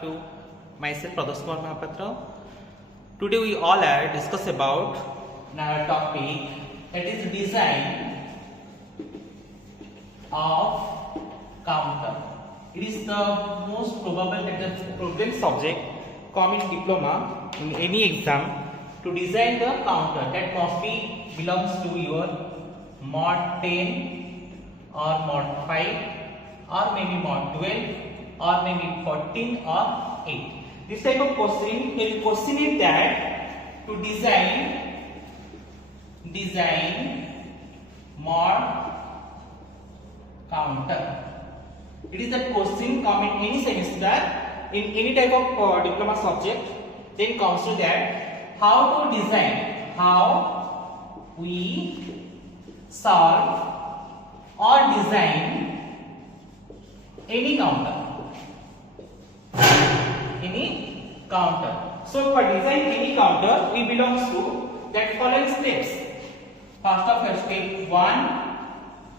to myself Prados Kumar Mahapatra. Today we all are discuss about our topic, that is design of counter. It is the most probable that the problem subject come in diploma in any exam to design the counter that mostly belongs to your mod 10 or mod 5 or maybe mod 12 or maybe 14 or 8. This type of question is that to design mod counter. It is that question come in any semester in any type of diploma subject. Then comes to that how to design, how we solve or design any counter. So for design any counter, we belongs to that following steps. First of all, step 1,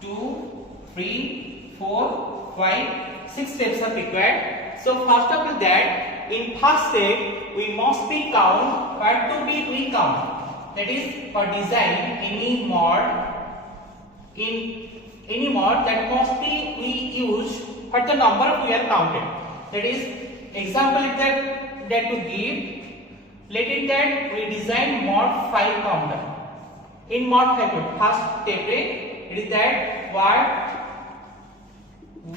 2, 3, 4, 5, 6 steps are required. So first of all, that in first step we must be count what to be we count. That is for design any mod, in any mod that must be we use for the number we are counted. That is example is that to give. Let it that we design mod 5 counter. In mod 5 first step it is that what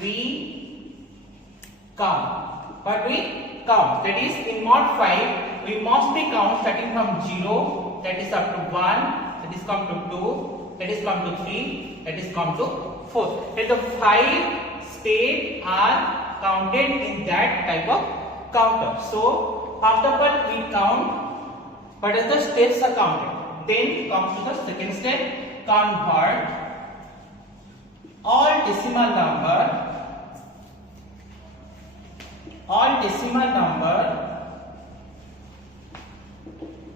we count. What we count. That is in mod 5 we must be count starting from 0, that is up to 1, that is come to 2, that is come to 3, that is come to 4. That the 5 steps are counted in that type of counter. So first of all we count what is the steps are counted. Then comes to the second step, convert all decimal number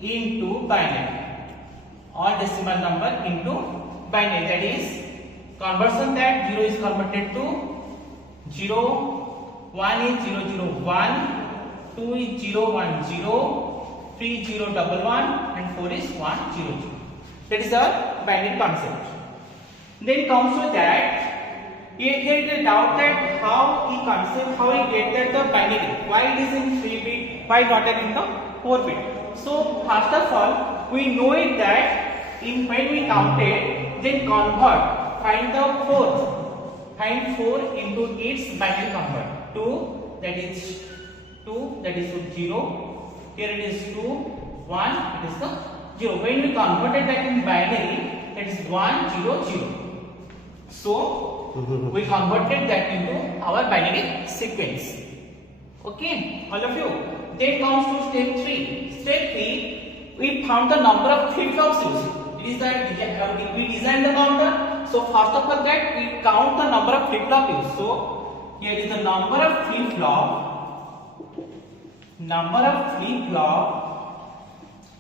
into binary. All decimal number into binary. That is conversion that 0 is converted to 0, 1 is 001, 2 is 010, 3 is 011 and 4 is 100. That is our binary concept. Then comes to that, here is a doubt that how we get that the binary, why it is in 3 bit, why not in the 4 bit. So first of all we know it that in when we counted, then convert, find the 4, find 4 into its binary convert. 2 that is 2, that is 0, here it is 2, 1, it is the 0. When we converted that in binary, that is 1, 0, 0. So we converted that into our binary sequence. Okay, all of you. Then comes to step 3. Step 3, we found the number of flip-flops used. It is that we designed the counter. So first of all that we count the number of flip-flop used. So here is the number of flip-flop. Number of flip-flop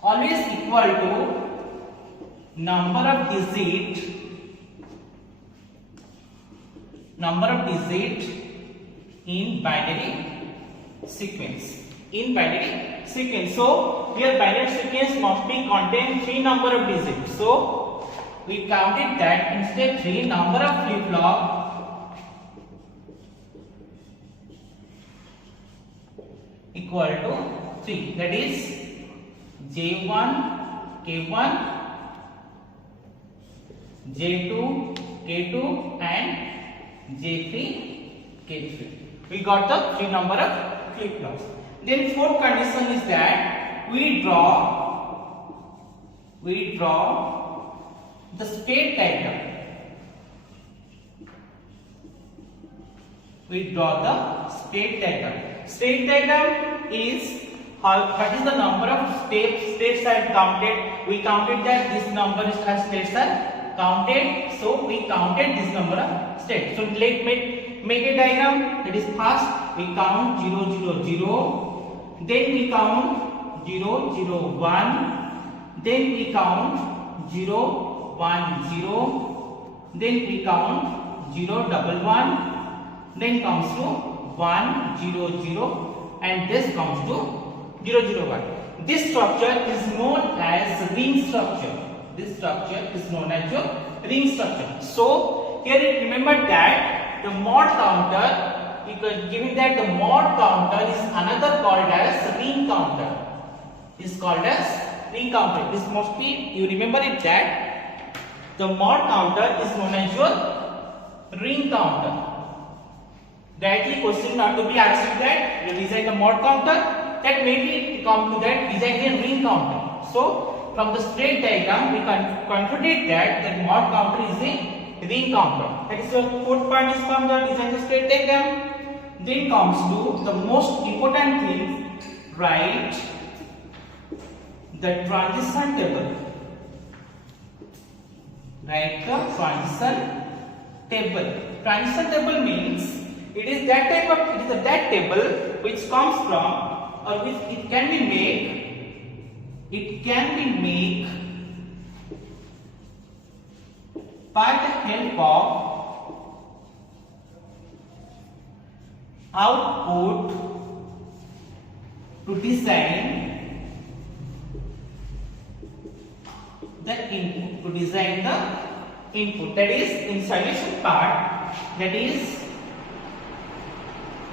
always equal to number of digit in binary sequence. So here binary sequence must be contain 3 number of digits. So we counted that in step 3 number of flip-flop equal to 3, that is J1, K1, J2, K2 and J3, K3. We got the 3 number of flip-flops. Then fourth condition is that we draw the state diagram. We draw the state diagram. State diagram is what is the number of states are counted. We counted that this number of states are counted. So we counted this number of states. So let's make a diagram. That is first we count 0, 0, 0. Then we count 0, 0, 1. Then we count 0, 1, 0. Then we count 0, 1, 1. Then comes to 1, 0, 0. and this comes to 0 0 1. This structure is known as ring structure. This structure is known as your ring structure. So here remember that the mod counter, given that the mod counter is another called as ring counter. Is called as ring counter. This must be, you remember it, that the mod counter is known as your ring counter. Directly question not to be asked that you design the mod counter, that maybe come to that design a ring counter. So from the state diagram we can conclude that the mod counter is a ring counter. That is the fourth point is from the design the state diagram. Then comes to the most important thing, write the transition table. Write the transition table. Transition table means it is that table which comes from, or which it can be made by the help of output to design the input, to design the input. That is in solution part, that is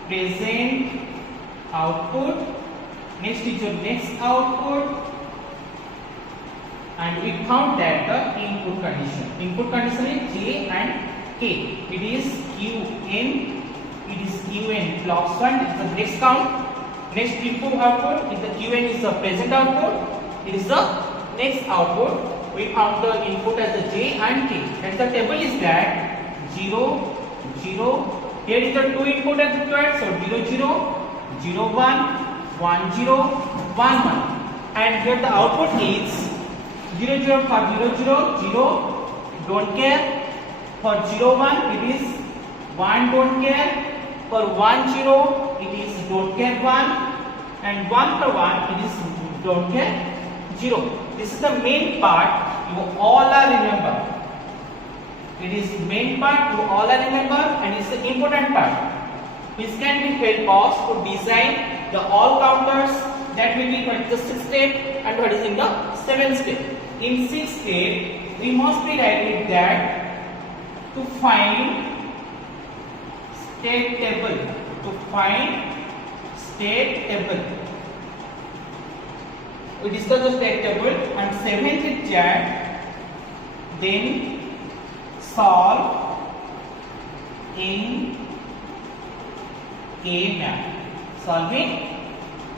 present output, next is your next output, and we found that the input condition. Input condition is J and K. It is Qn. It is Qn clocks 1. It is the next count. Next input output is the Qn is the present output. It is the next output. We found the input as the J and K. And the table is that 0 0. Here is the two input as required. So 0 0 0 1 1 0 1 1. And here the output is 0 0 for 0 0 0. Don't care. For 0 1 it is 1 don't care. For 1 0 it is don't care 1, and 1 for 1 it is don't care 0. This is the main part you all are remember. It is main part you all are remember, and it's the important part. This can be help us to design the all counters. That will be what the 6th step and what is in the 7th step. In 6th step we must be writing that to find state table. To find state table. We discuss the state table, and 7th is that then solve in K-map. Solving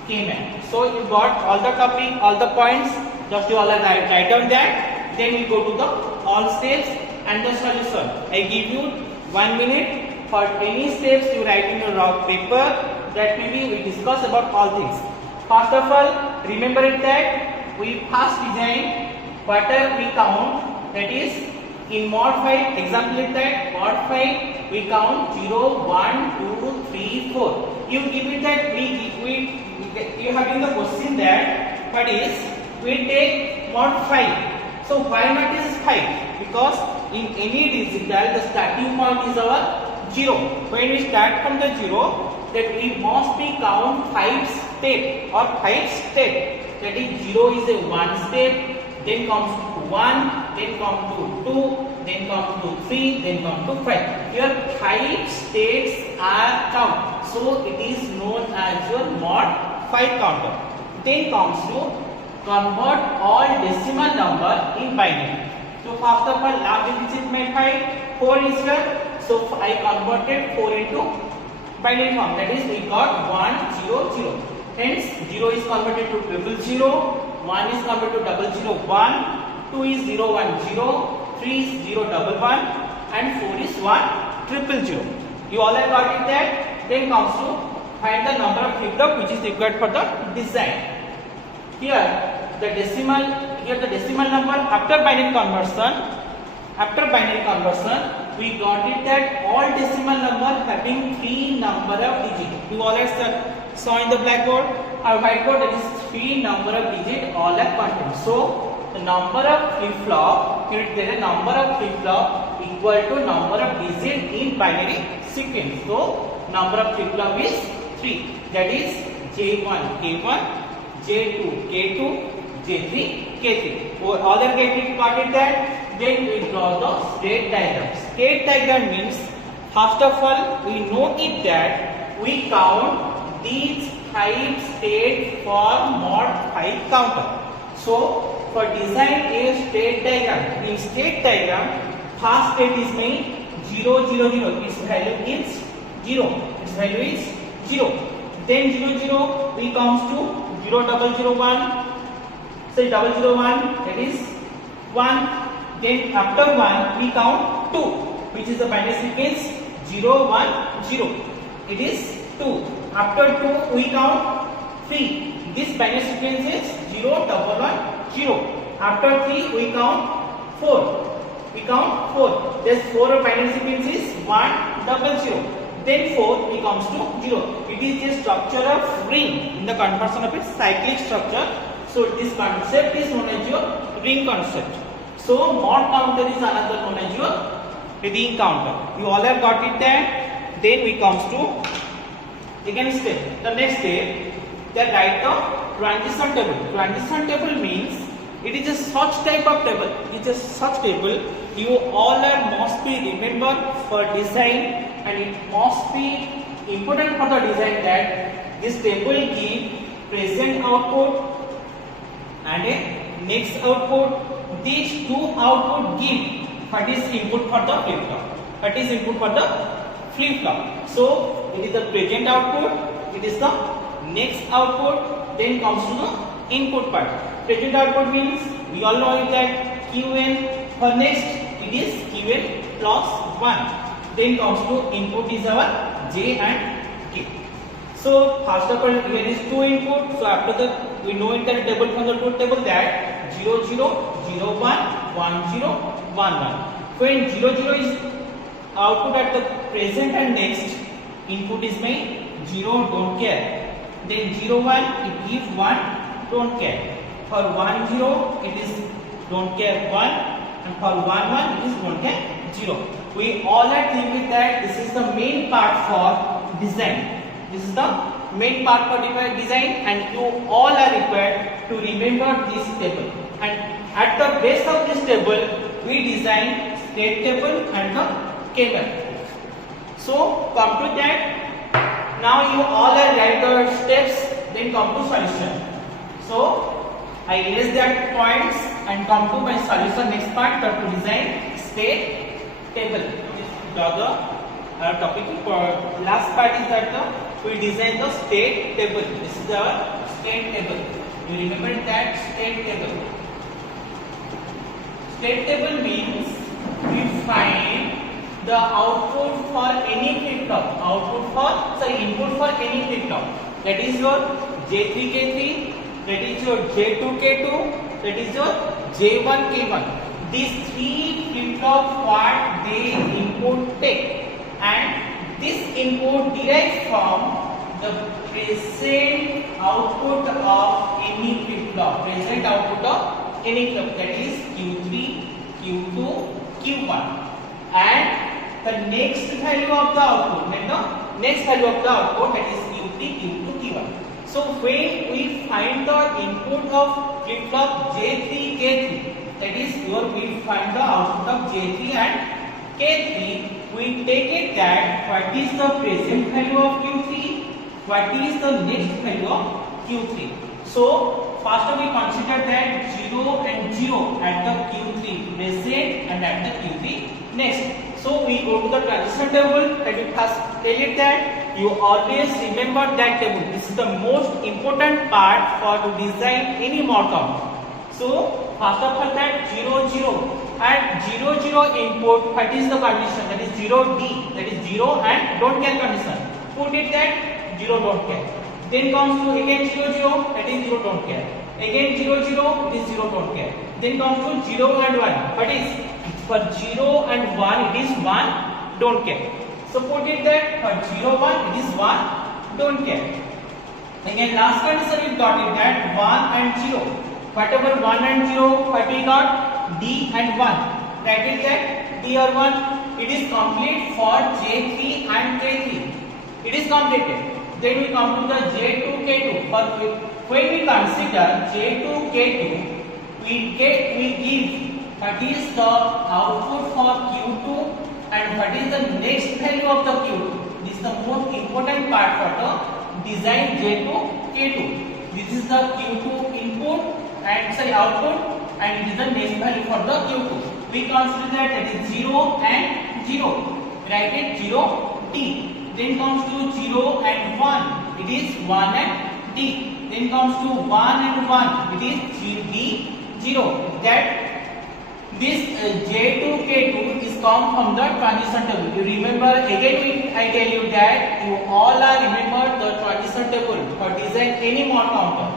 K-map. So you got all the topic, all the points. Just you all write down that. Then we go to the all steps and the solution. I give you 1 minute. For any steps you write in your rock paper, that maybe we discuss about all things. First of all, remember it that we first design whatever we count, that is in mod 5, example is that mod 5 we count 0, 1, 2, 3, 4. You give it that you have in the question that what is we take mod 5. So why not is 5? Because in any digital the starting point is our 0. When we start from the 0, that we must be count 5 step or 5 step. That is 0 is a 1 step, then comes to 1, then comes to 2, then comes to 3, then comes to 5. Here 5 steps are count. So it is known as your mod 5 counter. Then comes to convert all decimal number in binary. So first of all, last digit made 5, 4 is here. So I converted 4 into binary form. That is we got 1 0 0. Hence 0 is converted to 0 0, 1 is converted to 0 0 1, 2 is 0 1 0, 3 is 0 1 1, and 4 is 1 0 0. You all have got it that. Then comes to find the number of flip-flop which is required for the design. Here the decimal number after binary conversion. After binary conversion, we got it that all decimal number having 3 number of digits. You all have saw in the blackboard or whiteboard, that is 3 number of digits all are content. So the number of flip-flop, here there is number of flip-flop equal to number of digits in binary sequence. So number of flip-flop is 3. That is J1 K1, J2 K2, J3 K3. For other case we got it that. Then we draw the state diagram. State diagram means first of all we know it that we count these 5 states for mod 5 counter. So for design a state diagram, in state diagram first state is made 0 0 0, its value is 0, its value is 0. Then 0 0 we comes to 0 0 0 1, say 0 0 1, that is 1. Then after 1 we count 2, which is the binary sequence 0 1 0, it is 2. After 2 we count 3, this binary sequence is 0 1 1 0. After 3 we count 4, we count 4, this 4 binary sequence is 1 0 0. Then 4 we comes to 0. It is the structure of ring in the conversion of its cyclic structure. So this concept is known as your ring concept. So mod counter is another known as your ring counter. You all have got it there. Then we comes to second step. The next step, they write the transition table. Transition table means it is a such type of table. It is a such table you all are must be remember for design, and it must be important for the design that this table give present output and a next output. These two output give what is input for the flip flop. What is input for the flip flop? So it is the present output, it is the next output, then comes to the input part. Present output means we all know that Qn, for next it is Qn plus 1. Then comes to input is our J and K. So first of all here is 2 input. So after that we know in the table from the truth table that 0 0 0 1 1 0 1 1. When 0 0 is output at the present and next, input is made 0 don't care. Then 0 1 it gives 1 don't care. For 1 0 it is don't care 1, and for 1 1 it is don't care 0. We all are thinking that this is the main part for design. This is the main part for design, and you all are required to remember this table. And at the base of this table we design state table and the K method. So come to that. Now you all are write the steps, then come to solution. So I erase that points and come to my solution. Next part to design state table. The topic for last part is that we design the state table. This is our state table. You remember that state table. State table means we find the output for any flip flop. Input for any flip flop. That is your J3 K3. That is your J2 K2. That is your J1 K1. These 3 flip flop what they input take, and this input derives from the present output of any flip flop. Present output of any flip, that is Q3, Q2, Q1, and the next value of the output, that is Q3, Q2, Q1. So when we find the input of flip flop J3, K3, that is here we find the output of J3 and K3, we take it that what is the present value of Q3, what is the next value of Q3. So first we consider that 0 and 0 at the Q3 present and at the Q3 next. So we go to the transition table, and it has tell it that you always remember that table. This is the most important part for to design any mod counter. So first of all that 0 0 and 0 0 input, what is the condition? That is 0 D, that is 0 and don't care condition. Put it that 0 don't care. Then comes to again 0 0, that is 0 don't care. Again 0 0, it is 0 don't care. Then comes to 0 and 1. What is? For 0 and 1 it is 1 don't care. So put it that for 0 1 it is 1 don't care. Again last condition we got it that 1 and 0. Whatever 1 and 0, what we got? D and 1. Write it that D or 1. It is complete for J3 and K3. It is completed. Then we come to the J2 K2. For when we consider J2 K2, we give what is the output for Q2 and what is the next value of the Q2. This is the most important part for the design J2 K2. This is the Q2 input and say output, and it is the next value for the Q2. We consider that is 0 and 0. Write it 0 T. Then comes to 0 and 1. It is 1 and D. Then comes to 1 and 1. It is D 0. That this J2 K2 is come from the transition table. You remember again I tell you that you all are remember the transition table for design any mod counter.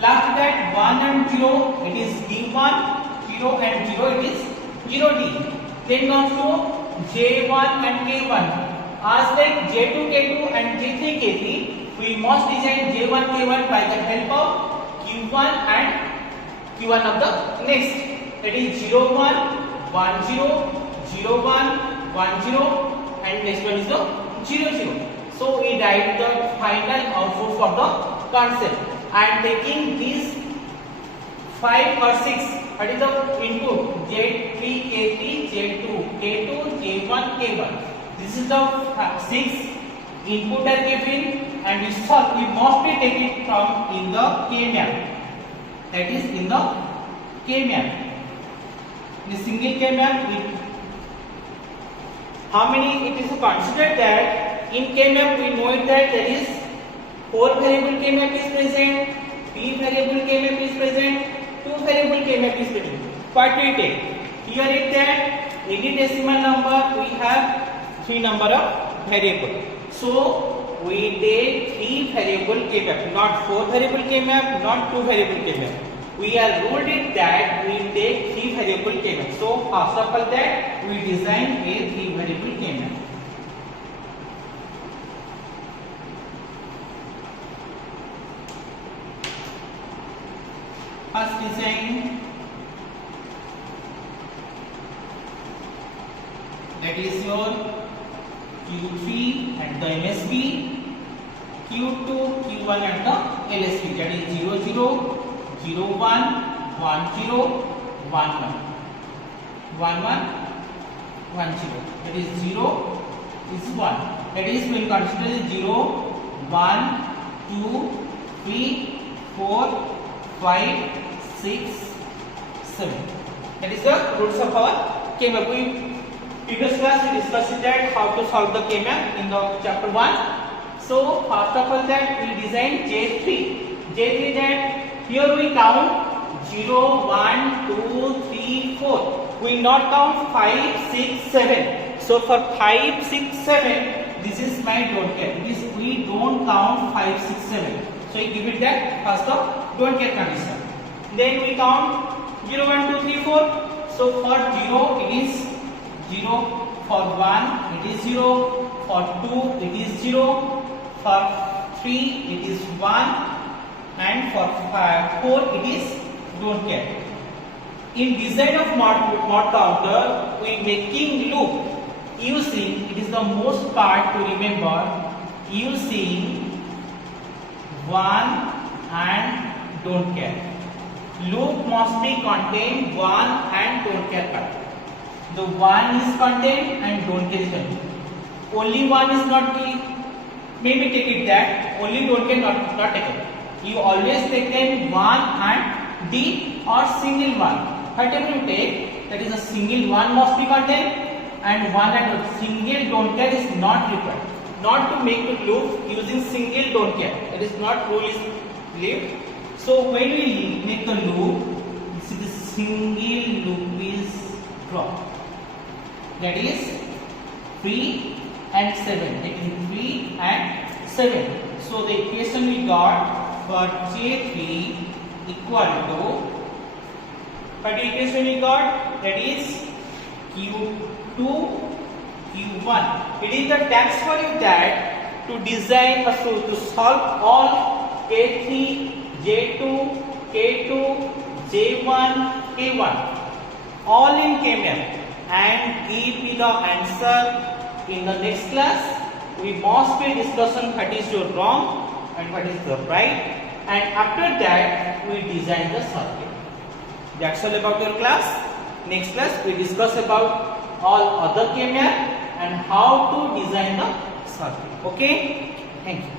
Last that 1 and 0 it is D1, 0 and 0 it is 0D. Then comes to J1 and K1. As like J2 K2 and J3 K3, we must design J1 K1 by the help of Q1 and Q1 of the next. That is 0 1 1 0 0 1 1 0 and next one is the 0 0. So we write the final output for the concept. I am taking these 5 or 6. What is the input? J3 K3 J2 K2 J1 K1. This is the 6 input are given and we must take it from in the K map. That is in the K map. The single K map with how many it is considered that in K map we know it that there is 4 variable K map is present, 3 variable K map is present, 2 variable K map is present. What we take? Here it that any decimal number we have 3 number of variable. So we take 3 variable K map, not 4 variable K map, not 2 variable K map. We are ruled it that we take 3 variable K map. So first of all that we design a 3 variable K map. First design, that is your Q3 and the MSB, Q2, Q1 and the LSB. That is 0 0 0 1 1 0 1 1 1 1 1 0. That is 0 is 1. That is we consider 0 1 2 3 4 5 6 7. That is the roots of our K map. We previous class we discussed that how to solve the K map in the chapter 1. So first of all that we design J3. J3 that here we count 0 1 2 3 4. We not count 5 6 7. So for 5 6 7 this is my don't care. This we don't count 5 6 7. So you give it that first of don't care condition. Then we count 0 1 2 3 4. So for 0 it is 0, for 1 it is 0, for 2 it is 0, for 3 it is 1 and for 4 it is don't care. In design of mod counter we making loop using, it is the most part to remember, using 1 and don't care. Loop must be contain 1 and don't care part. The 1 is contained and don't care is contained. Only 1 is not the, maybe take it that only don't care not taken. You always take them 1 and D or single 1. Whatever you take, that is a single 1 must be contained and 1 and single don't care is not required. Not to make the loop using single don't care. That is not rule is lived. So when we make the loop, this is the single loop is dropped. That is 3 and 7. That is 3 and 7. So the equation we got for J3 equal to, what equation we got? That is Q2 Q1. It is the task for you that to design to solve all K3, J2, K2, J1, K1 all in K map and give me the answer in the next class. we must be discussing what is your wrong and what is the right, and after that we design the circuit. That's all about your class. Next class we discuss about all other KML and how to design the circuit. Okay, thank you.